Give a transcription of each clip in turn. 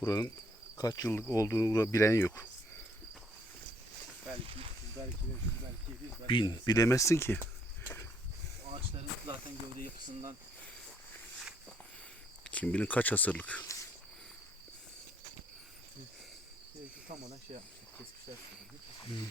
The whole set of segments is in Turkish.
Buranın kaç yıllık olduğunu bilen yok. Belki 300, belki 500, belki 700, belki Bin bilemezsin ki. Ağaçların zaten gövde yapısından Kim bilir kaç asırlık. belki tamamen şey yapmışlar, kesmişler. şuradan.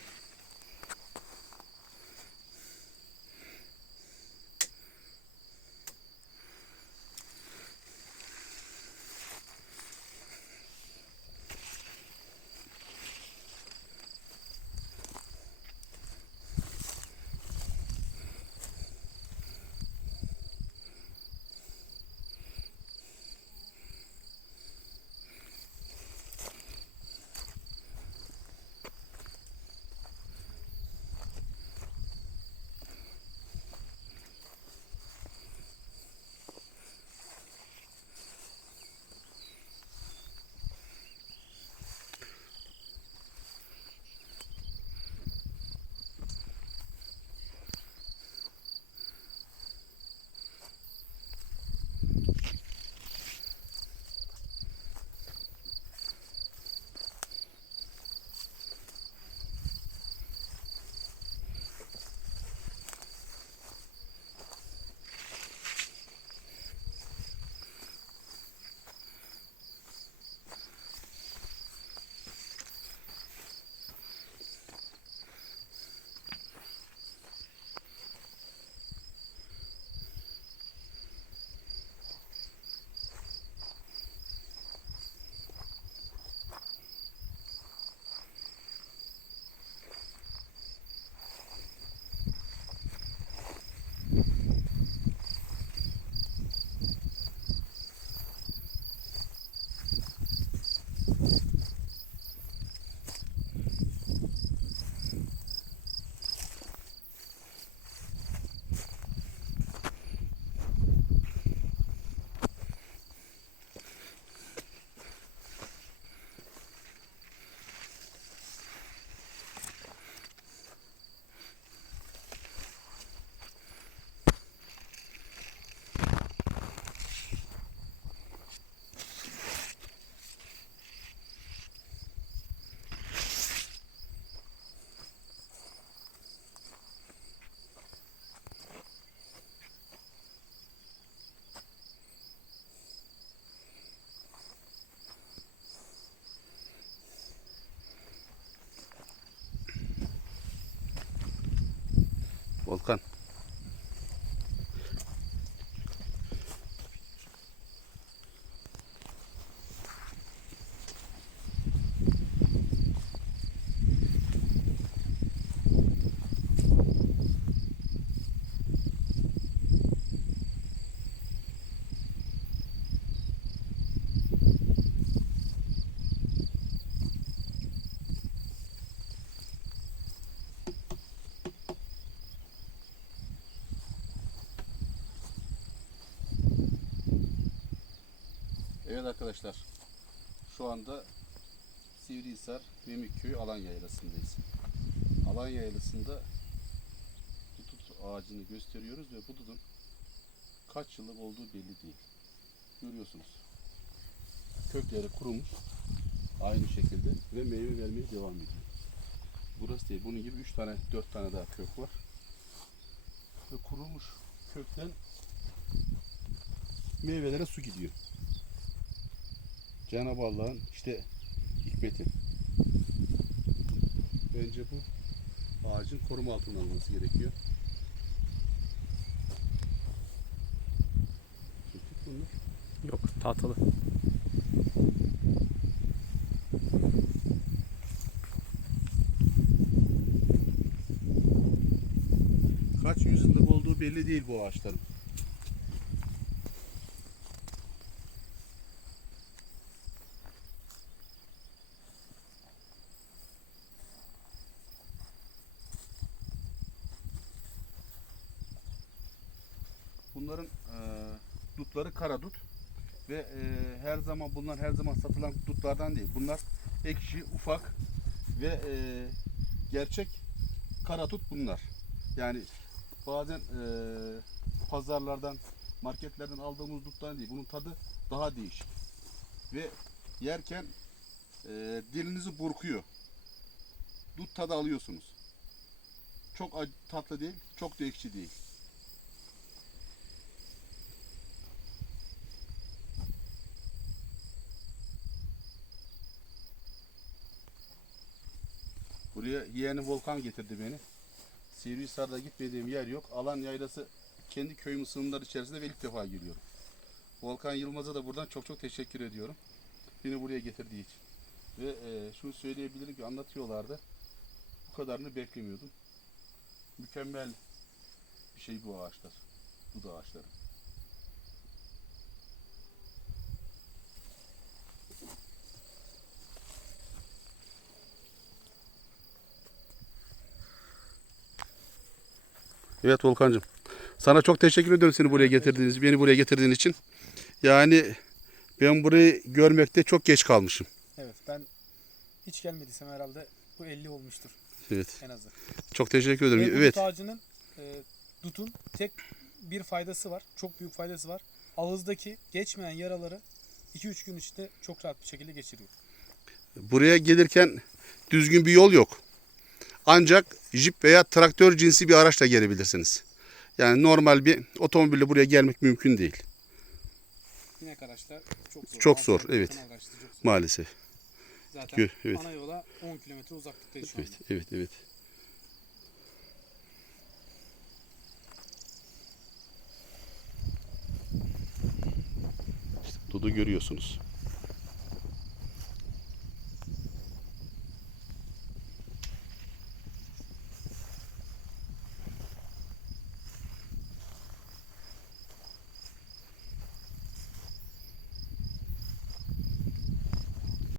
Volkan. Evet arkadaşlar. Şu anda Sivrihisar Vemikköy Alan Yaylası'ndayız. Alan Yaylası'nda dudut ağacını gösteriyoruz ve bu dudun kaç yıllık olduğu belli değil. Görüyorsunuz. Kökleri kurumuş. Aynı şekilde ve meyve vermeye devam ediyor. Burası değil. Bunun gibi 3 tane 4 tane daha kök var. Ve kurumuş kökten meyvelere su gidiyor. Cenab-ı Allah'ın işte hikmeti. Bence bu ağacın koruma altına alınması gerekiyor. Çektik bunlar. Yok tahtalı. Kaç yüzyıllık olduğu belli değil bu ağaçların. Bunların eee dutları kara dut ve eee, her zaman bunlar her zaman satılan dutlardan değil. Bunlar ekşi, ufak ve eee, gerçek kara dut bunlar. Yani bazen eee, pazarlardan, marketlerden aldığımız duttan değil. Bunun tadı daha değişik. Ve Yerken e, dilinizi burkuyor. Dut tadı alıyorsunuz. Çok tatlı değil, çok da ekşi değil. Buraya yeğeni Volkan getirdi beni. Sivrihisar'da gitmediğim yer yok. Alan yaylası kendi köyümün sınırları içerisinde ve ilk defa geliyorum. Volkan Yılmaz'a da buradan çok çok teşekkür ediyorum. Beni buraya getirdiği için. Ve e, şunu söyleyebilirim ki anlatıyorlardı. Bu kadarını beklemiyordum. Mükemmel bir şey bu ağaçlar. Bu da ağaçları. Evet Volkan'cığım. Sana çok teşekkür ediyorum seni buraya getirdiğiniz, beni buraya getirdiğin için. Yani ben burayı görmekte çok geç kalmışım. Evet ben hiç gelmediysem herhalde bu 50 olmuştur Evet. en azı. Çok teşekkür ederim. Ve Evet. ağacının e, dutun tek bir faydası var. Çok büyük faydası var. Ağızdaki geçmeyen yaraları 2-3 gün içinde çok rahat bir şekilde geçiriyor. Buraya gelirken düzgün bir yol yok. Ancak jip veya traktör cinsi bir araçla gelebilirsiniz. Yani normal bir otomobille buraya gelmek mümkün değil Binek araçlar çok zor. Çok zor, Altı evet. araçlar çok zor. maalesef. Zaten Gö- evet. ana yola 10 kilometre uzaklıktayız şu Evet, anda. evet, evet. İşte Dudu görüyorsunuz.